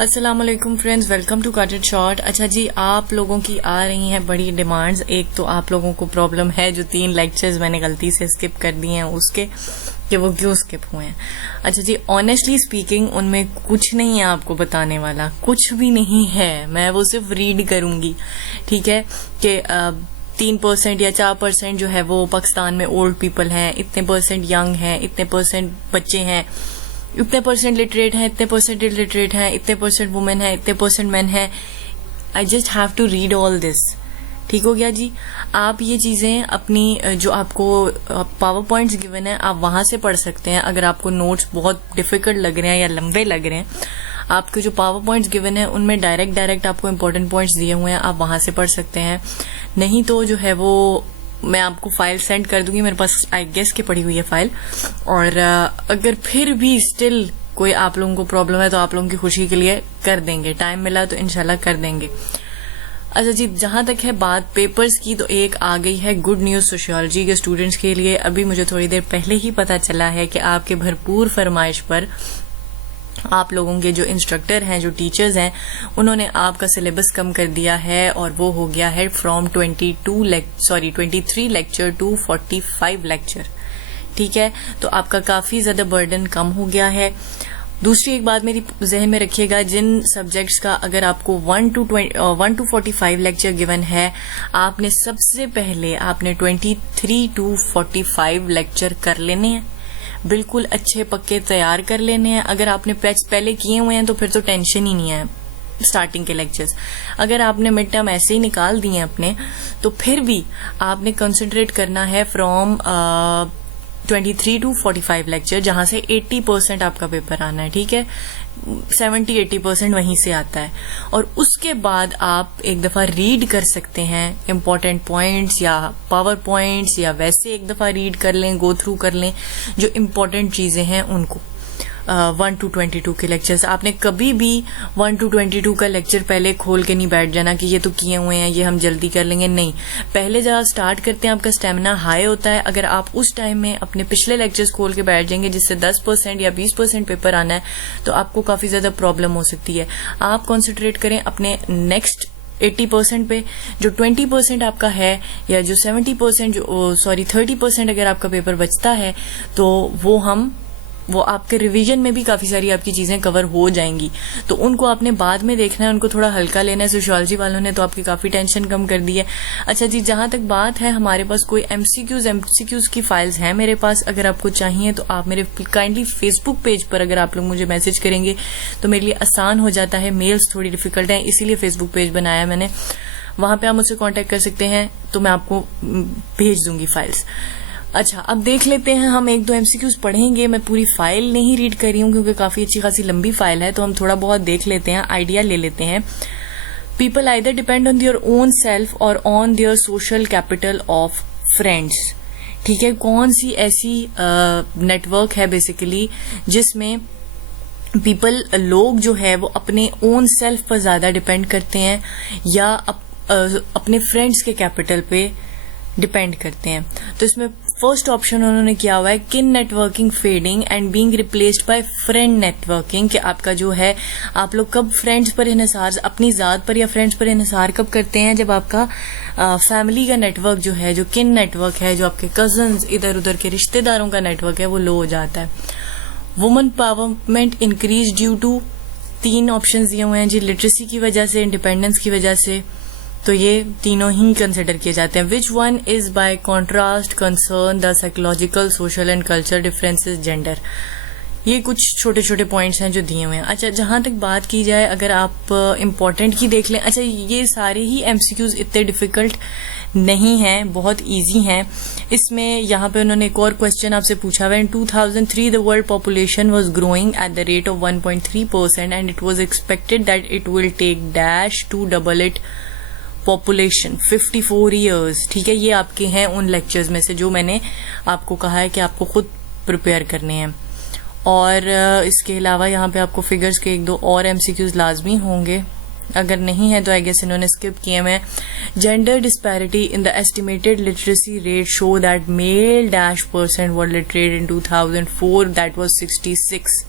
अस्सलाम वालेकुम friends, welcome to cut it short. अच्छा जी, आप लोगों की आ रही हैं बड़ी डिमांड्स। एक तो आप लोगों को प्रॉब्लम है जो 3 लेक्चर्स मैंने गलती से स्किप कर दिए हैं उसके, कि वो क्यों स्किप हुए हैं। अच्छा जी, ऑनेस्टली स्पीकिंग उनमें कुछ नहीं है आपको बताने वाला, कुछ भी नहीं है। मैं वो सिर्फ रीड करूंगी, ठीक है, कि 3% या 4% जो है वो पाकिस्तान में ओल्ड पीपल हैं, इतने परसेंट यंग हैं, इतने परसेंट बच्चे हैं, इतने परसेंट लिटरेट हैं, इतने परसेंट इलिटरेट हैं, इतने परसेंट वुमेन है, इतने परसेंट मैन है। I just have to read all this. ठीक हो गया जी। आप ये चीजें अपनी जो आपको पावर पॉइंट्स गिवन है आप वहां से पढ़ सकते हैं। अगर आपको नोट्स बहुत डिफिकल्ट लग रहे हैं या लंबे लग रहे हैं, आपके जो पावर पॉइंट्स गिवन है उनमें डायरेक्ट आपको इंपॉर्टेंट पॉइंट्स दिए हुए हैं, आप वहां से पढ़ सकते हैं। नहीं तो जो है वो मैं आपको फाइल सेंड कर दूंगी, मेरे पास आई गेस के पड़ी हुई है फाइल। और अगर फिर भी स्टिल कोई आप लोगों को प्रॉब्लम है तो आप लोगों की खुशी के लिए कर देंगे, टाइम मिला तो इंशाल्लाह कर देंगे। अच्छा जी, जहां तक है बात पेपर्स की, तो एक आ गई है गुड न्यूज सोशियोलॉजी के स्टूडेंट्स के लिए। अभी मुझे थोड़ी देर पहले ही पता चला है कि आपके भरपूर फरमाइश पर आप लोगों के जो इंस्ट्रक्टर हैं, जो टीचर्स हैं, उन्होंने आपका सिलेबस कम कर दिया है और वो हो गया है फ्रॉम 23 लेक्चर टू 45 लेक्चर। ठीक है, तो आपका काफी ज्यादा बर्डन कम हो गया है। दूसरी एक बात मेरी जहन में रखिएगा, जिन सब्जेक्ट्स का अगर आपको 1 to 45 लेक्चर गिवन है, आपने सबसे पहले 23 to 45 लेक्चर कर लेने हैं, बिल्कुल अच्छे पक्के तैयार कर लेने हैं। अगर आपने पहले किए हुए हैं तो फिर तो टेंशन ही नहीं है स्टार्टिंग के लेक्चर्स। अगर आपने मिड टर्म ऐसे ही निकाल दिए अपने, तो फिर भी आपने कंसंट्रेट करना है फ्रॉम 23 to 45 लेक्चर, जहां से 80% आपका पेपर आना है। ठीक है, 70-80% वहीं से आता है। और उसके बाद आप एक दफा रीड कर सकते हैं इंपॉर्टेंट पॉइंट्स या पावर पॉइंट्स, या वैसे एक दफा रीड कर लें, गो थ्रू कर लें जो इंपॉर्टेंट चीजें हैं उनको। 1 to 22 के लेक्चर्स आपने कभी भी 1 to 22 का लेक्चर पहले खोल के नहीं बैठ जाना कि ये तो किए हुए हैं, ये हम जल्दी कर लेंगे। नहीं, पहले जब स्टार्ट करते हैं आपका स्टेमिना हाई होता है। अगर आप उस टाइम में अपने पिछले लेक्चर्स खोल के बैठ जाएंगे जिससे 10% या 20% पेपर आना है, तो आपको काफी ज्यादा प्रॉब्लम हो सकती है। आप कॉन्सेंट्रेट करें अपने नेक्स्ट 80% पे। जो 20% आपका है, या जो 70% जो 30% अगर आपका पेपर बचता है, तो वो आपके रिवीजन में भी काफी सारी आपकी चीजें कवर हो जाएंगी। तो उनको आपने बाद में देखना है, उनको थोड़ा हल्का लेना है। सोशियोलॉजी वालों ने तो आपकी काफी टेंशन कम कर दी है। अच्छा जी, जहां तक बात है, हमारे पास कोई एमसीक्यूज की फाइल्स हैं मेरे पास। अगर आपको चाहिए तो आप मेरे काइंडली फेसबुक पेज पर अगर आप लोग मुझे मैसेज करेंगे तो मेरे लिए आसान हो जाता है। मेल्स थोड़ी डिफिकल्ट है, इसीलिए फेसबुक पेज बनाया मैंने, वहां पे आप मुझसे कॉन्टेक्ट कर सकते हैं, तो मैं आपको भेज दूंगी फाइल्स। अच्छा, अब देख लेते हैं, हम 1-2 एमसीक्यूज पढ़ेंगे। मैं पूरी फाइल नहीं रीड कर रही हूँ क्योंकि काफी अच्छी खासी लंबी फाइल है, तो हम थोड़ा बहुत देख लेते हैं, आइडिया ले लेते हैं। People either depend on their own self और on their social capital of friends. ठीक है, कौन सी ऐसी नेटवर्क है बेसिकली जिसमें लोग जो है वो अपने ओन सेल्फ पर ज्यादा डिपेंड करते हैं या अपने फ्रेंड्स के कैपिटल पे डिपेंड करते हैं। तो इसमें फर्स्ट ऑप्शन उन्होंने किया हुआ है किन networking fading and being replaced by friend networking, कि आपका जो है आप लोग कब फ्रेंड्स पर इन्हिसार, अपनी जात पर या फ्रेंड्स पर इन्हिसार कब करते हैं, जब आपका फैमिली का नेटवर्क जो है, जो किन नेटवर्क है, जो आपके कजन्स इधर उधर के रिश्तेदारों का नेटवर्क है, वो लो हो जाता है। Women empowerment increase due to 3 option दिए हुए हैं जी, लिटरेसी की वजह से, इंडिपेंडेंस की वजह से, तो ये तीनों ही कंसिडर किए जाते हैं। Which one is by contrast concern the psychological, social and culture differences, gender. ये कुछ छोटे छोटे पॉइंट्स हैं जो दिए हुए हैं। अच्छा, जहां तक बात की जाए, अगर आप इम्पोर्टेंट की देख लें, अच्छा ये सारे ही एमसीक्यूज इतने डिफिकल्ट नहीं हैं, बहुत इजी हैं। इसमें यहाँ पे उन्होंने एक और क्वेश्चन आपसे पूछा हुआ है। In 2003 the world population was growing at the rate of 1.3% and it was expected that it will take dash to double it population 54 years. ठीक है, ये आपके हैं उन लेक्चर्स में से जो मैंने आपको कहा है कि आपको खुद प्रिपेयर करने हैं। और इसके अलावा यहाँ पे आपको फिगर्स के 1-2 और एमसीक्यूज लाजमी होंगे, अगर नहीं है तो आई गेस इन्होंने स्किप किए हैं। Gender disparity in the estimated literacy rate show that male -% were literate in 2004, that was 66।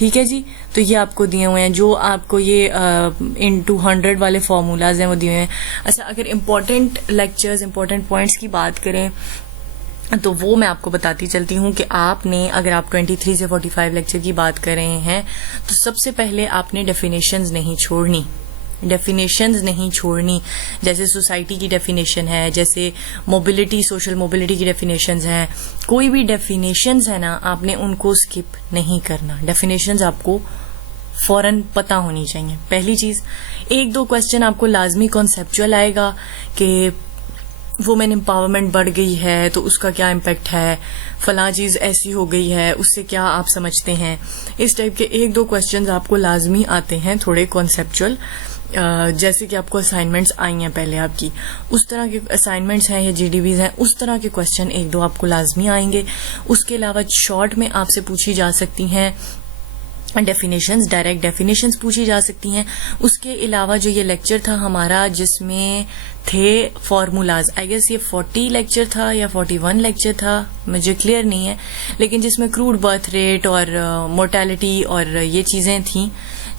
ठीक है जी। तो ये आपको दिए हुए हैं, जो आपको ये इन 200 वाले फॉर्मूलाज हैं वो दिए हुए हैं। अच्छा, अगर इम्पोर्टेंट लेक्चर्स, इम्पोर्टेंट पॉइंट्स की बात करें तो वो मैं आपको बताती चलती हूँ कि आपने, अगर आप 23 से 45 लेक्चर की बात कर रहे हैं तो सबसे पहले आपने डेफिनेशंस नहीं छोड़नी, डेफिनेशंस नहीं छोड़नी। जैसे सोसाइटी की डेफिनेशन है, जैसे मोबिलिटी, सोशल मोबिलिटी की डेफिनेशंस हैं, कोई भी डेफिनेशंस है ना, आपने उनको स्किप नहीं करना। डेफिनेशंस आपको फौरन पता होनी चाहिए। पहली चीज, एक दो क्वेश्चन आपको लाजमी कॉन्सेप्चुअल आएगा कि वुमेन एम्पावरमेंट बढ़ गई है तो उसका क्या इम्पैक्ट है, फलां चीज ऐसी हो गई है उससे क्या आप समझते हैं। इस टाइप के एक दो क्वेश्चंस आपको लाजमी आते हैं, थोड़े कॉन्सेप्चुअल, जैसे कि आपको असाइनमेंट्स आई हैं पहले आपकी, उस तरह के असाइनमेंट्स हैं या जीडीबीज हैं, उस तरह के क्वेश्चन एक दो आपको लाजमी आएंगे। उसके अलावा शॉर्ट में आपसे पूछी जा सकती हैं डेफिनेशंस, डायरेक्ट डेफिनेशंस पूछी जा सकती हैं। उसके अलावा जो ये लेक्चर था हमारा जिसमें थे फॉर्मूलाज, आई गेस ये 40 लेक्चर था या 41 लेक्चर था, मुझे क्लियर नहीं है, लेकिन जिसमें क्रूड बर्थ रेट और मोर्टेलिटी और ये चीजें थी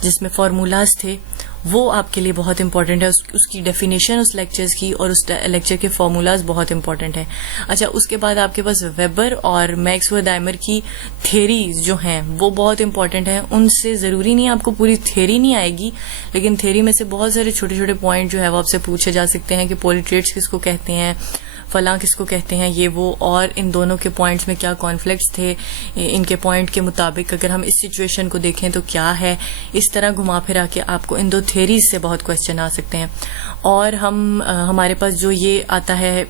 जिसमें फॉर्मूलाज थे, वो आपके लिए बहुत इंपॉर्टेंट है। उसकी डेफिनेशन उस लेक्चर्स की और उस लेक्चर के फॉर्मूलाज बहुत इंपॉर्टेंट है। अच्छा, उसके बाद आपके पास वेबर और मैक्स व डायमर की थेरीज जो हैं वो बहुत इंपॉर्टेंट है। उनसे जरूरी नहीं आपको पूरी थेरी नहीं आएगी, लेकिन थेरी में से बहुत सारे छोटे छोटे पॉइंट जो है वो आपसे पूछे जा सकते हैं कि पोलिट्रेट्स किसको कहते हैं, फलां किसको कहते हैं, ये वो, और इन दोनों के पॉइंट्स में क्या कॉन्फ्लिक्ट्स थे, इनके पॉइंट के मुताबिक अगर हम इस सिचुएशन को देखें तो क्या है। इस तरह घुमा फिरा के आपको इन दो थेरीज से बहुत क्वेश्चन आ सकते हैं। और हमारे पास जो ये आता है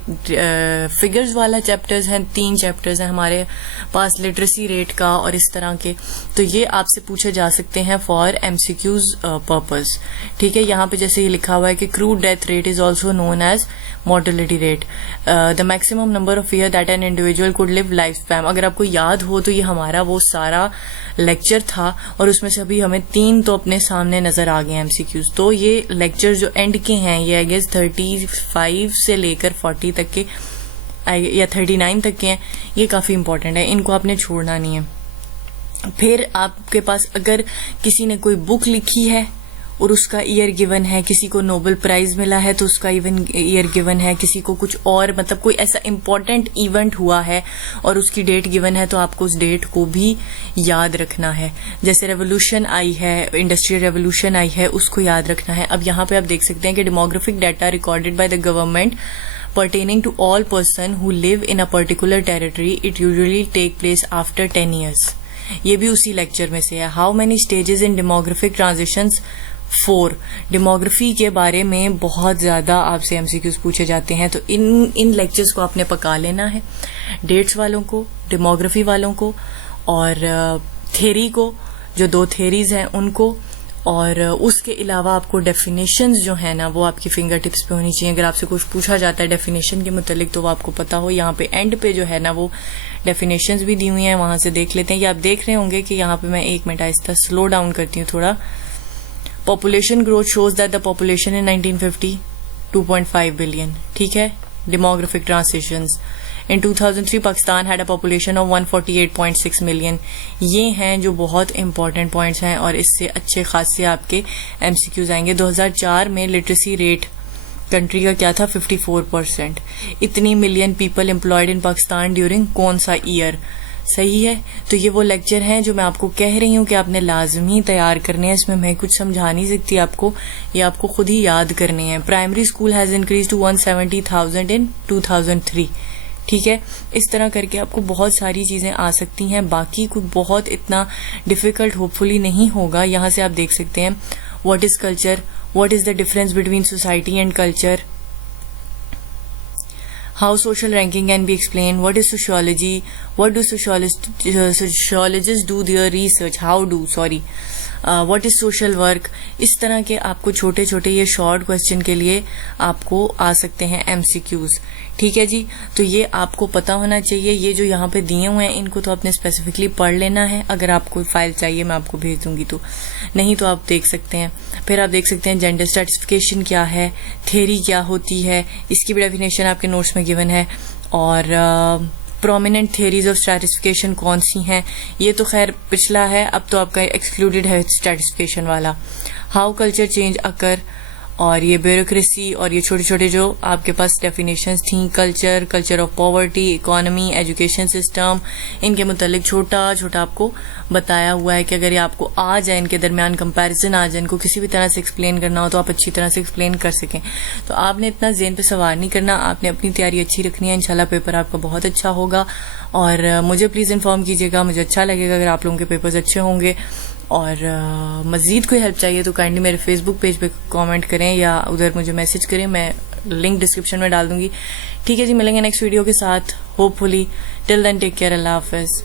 फिगर्स वाला चैप्टर्स हैं, 3 चैप्टर्स हैं हमारे पास लिटरेसी रेट का और इस तरह के, तो ये आपसे पूछे जा सकते हैं फॉर एमसीक्यूज पर्पस। ठीक है, यहाँ पे जैसे ये लिखा हुआ है कि crude death rate is also known as mortality rate, the maximum number of year that an individual could live lifespan। अगर आपको याद हो तो ये हमारा वो सारा लेक्चर था और उसमें से अभी हमें 3 तो अपने सामने नजर आ गए एमसीक्यूज। तो ये लेक्चर जो एंड के हैं ये आई गेस 35 से लेकर 40 तक के या 39 तक के हैं, ये काफी इंपॉर्टेंट है, इनको आपने छोड़ना नहीं है। फिर आपके पास अगर किसी ने कोई बुक लिखी है और उसका ईयर गिवन है, किसी को नोबेल प्राइज मिला है तो उसका इवन ईयर गिवन है, किसी को कुछ और मतलब कोई ऐसा इंपॉर्टेंट इवेंट हुआ है और उसकी डेट गिवन है, तो आपको उस डेट को भी याद रखना है। जैसे रेवोल्यूशन आई है, इंडस्ट्रियल रेवोल्यूशन आई है, उसको याद रखना है। अब यहाँ पे आप देख सकते हैं कि demographic data recorded by the government pertaining to all person who live in a particular territory, it usually take place after 10 years। ये भी उसी लेक्चर में से है। How many stages in demographic transitions 4। Demography के बारे में बहुत ज्यादा आपसे एमसीक्यूज पूछे जाते हैं, तो इन लेक्चर्स को आपने पका लेना है, डेट्स वालों को, डेमोग्राफी वालों को और थेरी को, जो 2 थेरीज हैं उनको, और उसके अलावा आपको डेफिनेशंस जो है ना वो आपकी फिंगर टिप्स पे होनी चाहिए। अगर आपसे कुछ पूछा जाता है डेफिनेशन के मुतालिक तो वो आपको पता हो। यहाँ पे एंड पे जो है ना वो डेफिनेशंस भी दी हुई हैं, वहां से देख लेते हैं। ये आप देख रहे होंगे कि यहाँ पे मैं 1 मिनट आहिस्ता स्लो डाउन करती हूँ थोड़ा। Population growth shows that the population in 1950 2.5 billion. ठीक है, demographic transitions in 2003 Pakistan had a population of 148.6 million. ये हैं जो बहुत इंपॉर्टेंट पॉइंट्स हैं और इससे अच्छे खासे आपके एमसीक्यूज आएंगे। 2004 में लिटरेसी रेट कंट्री का क्या था, 54%। इतनी million people employed in Pakistan during कौन सा ईयर, सही है। तो ये वो लेक्चर हैं जो मैं आपको कह रही हूँ कि आपने लाजमी तैयार करने हैं। इसमें मैं कुछ समझा नहीं सकती आपको, ये आपको खुद ही याद करने हैं। Primary school has increase to 170,000 in 2003। ठीक है, इस तरह करके आपको बहुत सारी चीजें आ सकती हैं। बाकी कोई बहुत इतना डिफिकल्ट होपफुली नहीं होगा। यहाँ से आप देख सकते हैं what is culture, what is the difference between society and culture, how social ranking can be explained, what is sociology, what do sociologists do their research, what is social work। इस तरह के आपको छोटे छोटे ये शॉर्ट क्वेश्चन के लिए आपको आ सकते हैं एमसीक्यूज। ठीक है जी, तो ये आपको पता होना चाहिए। ये जो यहाँ पे दिए हुए हैं इनको तो आपने स्पेसिफिकली पढ़ लेना है। अगर आपको फाइल चाहिए मैं आपको भेज दूंगी, तो नहीं तो आप देख सकते हैं। फिर आप देख सकते हैं जेंडर स्ट्रेटिफिकेशन क्या है, थ्योरी क्या होती है, इसकी भी डेफिनेशन आपके नोट्स में गिवन है। और प्रोमिनेंट थियरीज ऑफ स्ट्रैटिफिकेशन कौन सी हैं, ये तो खैर पिछला है, अब तो आपका एक्सक्लूडेड है स्ट्रैटिफिकेशन वाला। हाउ कल्चर चेंज अकर, और ये ब्यूरोक्रेसी और ये छोटे छोटे जो आपके पास डेफिनेशंस थी, culture of poverty, economy, education system, इनके मुतालिक छोटा छोटा आपको बताया हुआ है कि अगर ये आपको आ जाए, इनके दरमियान कंपैरिजन आ जाए, इनको किसी भी तरह से एक्सप्लेन करना हो तो आप अच्छी तरह से एक्सप्लेन कर सकें। तो आपने इतना ज़हन पे सवार नहीं करना, आपने अपनी तैयारी अच्छी रखनी है, इंशाल्लाह पेपर आपका बहुत अच्छा होगा। और मुझे प्लीज़ इन्फॉर्म कीजिएगा, मुझे अच्छा लगेगा अगर आप लोगों के पेपर्स अच्छे होंगे। और मज़ीद कोई हेल्प चाहिए तो काइंडली मेरे फेसबुक पेज पे कमेंट करें या उधर मुझे मैसेज करें, मैं लिंक डिस्क्रिप्शन में डाल दूंगी। ठीक है जी, मिलेंगे नेक्स्ट वीडियो के साथ hopefully. Till then take care, अल्लाह हाफिज़।